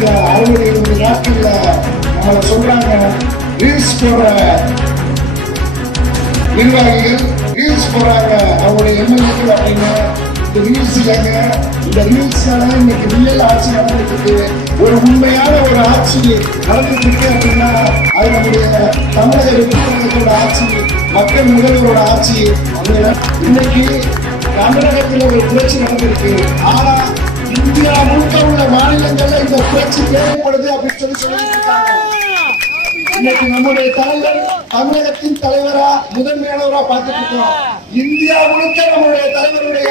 இந்த 60-70 நாட்கள்ல நம்மளை சொல்றாங்க ரீல்ஸ் போற நிர்வாகிகள், ரீல்ஸ் போறாங்க அவங்களுடைய எம்எல்ஏக்கள் அப்படின்னு. இந்த ரீல்ஸ் இல்லைங்க, இந்த ரீல்ஸ்னால இன்னைக்கு ரியல் ஆட்சி நடந்துட்டு இருக்கு. ஒரு உண்மையான ஒரு ஆட்சி நடந்துட்டு இருக்கு அப்படின்னா அது நம்முடைய தமிழக வெற்றிக்கழகத்தோட ஆட்சி, மக்கள் முதல்வரோட ஆட்சி. இன்னைக்கு தமிழகத்தில் ஒரு புரட்சி நடந்திருக்கு. ஆனா இந்தியா முழுக்க உள்ள மாநிலங்கள்ல இந்த புரட்சி தேவைப்படுது அப்படின்னு சொல்லிட்டு இருக்காங்க. இன்னைக்கு நம்முடைய தலைவர் தமிழகத்தின் தலைவரா முதன்மையானவரா பார்த்துட்டு இருக்கோம். இந்தியா முழுக்க நம்முடைய தலைவருடைய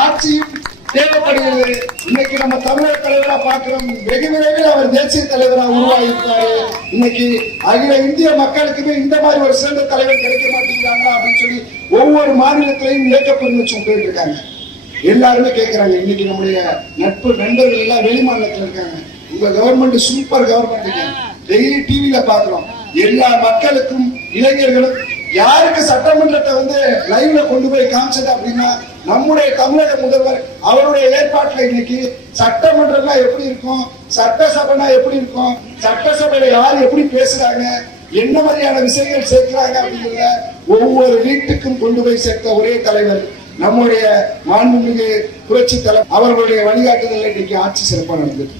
ஆட்சியும் தேவைப்படுகிறது. இன்னைக்கு நம்ம தமிழக தலைவரா பார்க்கிறோம். வெகு விரைவில் அவர் தேசிய தலைவரா உருவாகியிருக்காரு. இன்னைக்கு அகில இந்திய மக்களுக்குமே இந்த மாதிரி ஒரு சிறந்த தலைவர் கிடைக்க மாட்டேங்கிறாங்க அப்படின்னு சொல்லி ஒவ்வொரு மாநிலத்திலையும் இயக்கப்பெருமிச்சு போயிட்டு இருக்காங்க. எல்லாருமே கேட்கிறாங்க. இன்னைக்கு நம்முடைய நண்பர்கள் எல்லாம் வெளி மாநிலத்தில் இருக்காங்க. உங்க கவர்மெண்ட் சூப்பர் கவர்மெண்ட், டெய்லி டிவில பாக்குறோம். எல்லா மக்களுக்கும் இளைஞர்களும் யாருக்கு சட்டமன்றத்தை லைவ்ல கொண்டு போய் காமிச்சது அப்படின்னா நம்முடைய தமிழக முதல்வர் அவருடைய ஏற்பாட்டுல இன்னைக்கு சட்டமன்றம்னா எப்படி இருக்கும், சட்டசபைனா எப்படி இருக்கும், சட்டசபையில யார் எப்படி பேசுறாங்க, என்ன மாதிரியான விஷயங்கள் சேர்க்கிறாங்க அப்படிங்கிறத ஒவ்வொரு வீட்டுக்கும் கொண்டு போய் சேர்த்த ஒரே தலைவர் நம்முடைய மாண்புமிகு புரட்சி தலைவர். அவர்களுடைய வழிகாட்டுதல் இன்னைக்கு ஆட்சி சிறப்பாக நடந்தது.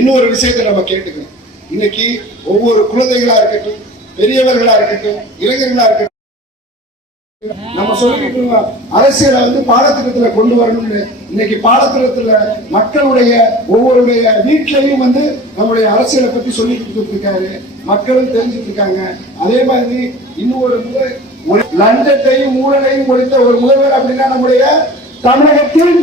இன்னொரு விஷயத்தை நம்ம கேட்டுக்கணும். இன்னைக்கு ஒவ்வொரு குழந்தைகளா இருக்கட்டும், பெரியவர்களா இருக்கட்டும், இளைஞர்களா இருக்கட்டும், நம்ம சொல்லிட்டு அரசியலை பாடத்திட்டத்துல கொண்டு வரணும்னு இன்னைக்கு பாடத்திட்டத்துல மக்களுடைய ஒவ்வொருடைய வீட்டிலையும் நம்முடைய அரசியலை பத்தி சொல்லி கொடுத்துட்டு இருக்காரு. மக்களும் தெரிஞ்சுட்டு இருக்காங்க. அதே மாதிரி இன்னும் ஒரு லஞ்சத்தையும் ஊழலையும் ஒழித்த ஒரு முதல்வர் அப்படின்னா நம்முடைய தமிழகத்தில்